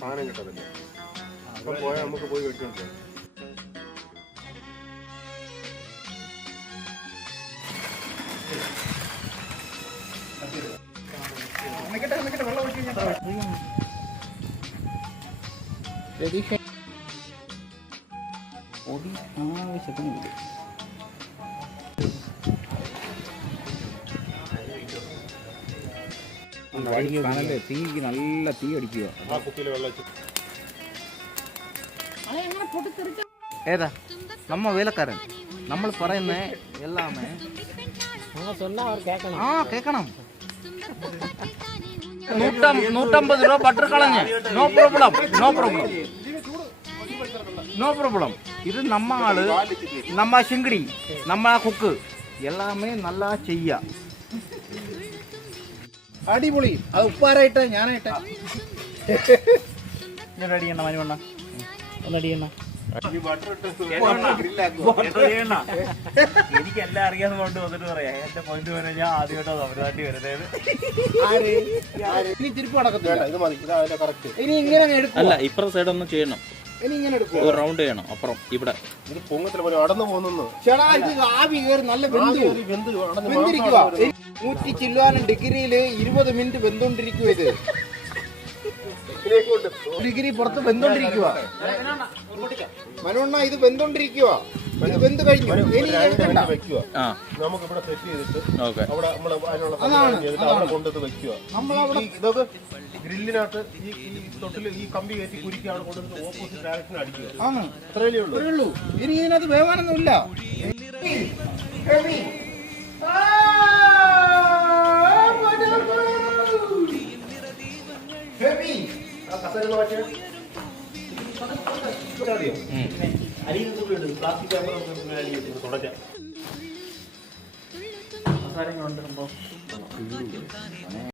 സാധനം കിട്ടത്തില്ല. അപ്പം പോയാൽ നമുക്ക് പോയി മേടിച്ചോണ്ട് തീക്ക് നല്ല തീ അടിക്കുക. ഏതാ നമ്മ വേലക്കാരൻ നമ്മൾ പറയുന്ന എല്ലാമേ കേക്കണം. 150 രൂപ ബട്ടർ കളഞ്ഞ് നോ പ്രോബ്ലം. ഇത് നമ്മ ആള്, നമ്മ ശിങ്കിടി, നമ്മ കുക്ക് എല്ലാമേ നല്ല ചെയ്യ. അടിപൊളി. അത് ഉപ്പാരായിട്ട് ഞാനായിട്ട് അടിയണ്ണ മനുവണ്ണ ഒന്നടിയണ്ണ. എനിക്കെല്ലാം അറിയാതെ കൊണ്ട് വന്നിട്ട് പറയാം. എന്റെ പോയിന്റ് വരെ ഞാൻ ആദ്യമായിട്ടോ തമിഴ്നാട്ടിൽ വരുന്നത്. ഇനി തിരിപ്പ് നടക്കത്തില്ല. ഇനി ഇങ്ങനെ അല്ല, ഇപ്പുറത്തെ സൈഡ് ഒന്ന് ചെയ്യണം. ഇനി ഇങ്ങനെ എടുക്കും, റൗണ്ട് ചെയ്യണം. അപ്പുറം ഇവിടെ ഇത് പൊങ്ങത്തില്ല, അടന്നു പോകുന്നു. ചേട്ടാ ഇത് ആവി കയറി നല്ല വെന്തിരിക്കുക. 100 ചില്ലുവാനും ഡിഗ്രിയിൽ 20 മിനിറ്റ് വെന്തോണ്ടിരിക്കുക. ഇത് ഡിഗ്രി പുറത്ത് വെന്തോണ്ടിരിക്കുക. മനുവണ്ണ ഇത് വെന്തോണ്ടിരിക്കുക. ഇത് വെന്ത് കഴിഞ്ഞു. ഇനി വെക്കുക. നമുക്ക് ഇവിടെ സെറ്റ് ചെയ്തിട്ട് അവിടെ കൊണ്ടുവന്ന് വെക്കുക. ഇതൊക്കെ ഗ്രില്ലിനകത്ത് ഈ തൊട്ടിൽ ഈ കമ്പി കയറ്റി കുരുക്കി അവിടെ കൊണ്ടുവന്ന് ഓപ്പോസിറ്റ് ഡയറക്ഷൻ അടിക്കുക. അത്രയേ ഉള്ളൂ. ഇനി ഇതിനകത്ത് വേവാനൊന്നുമില്ല. പ്ലാസ്റ്റിക്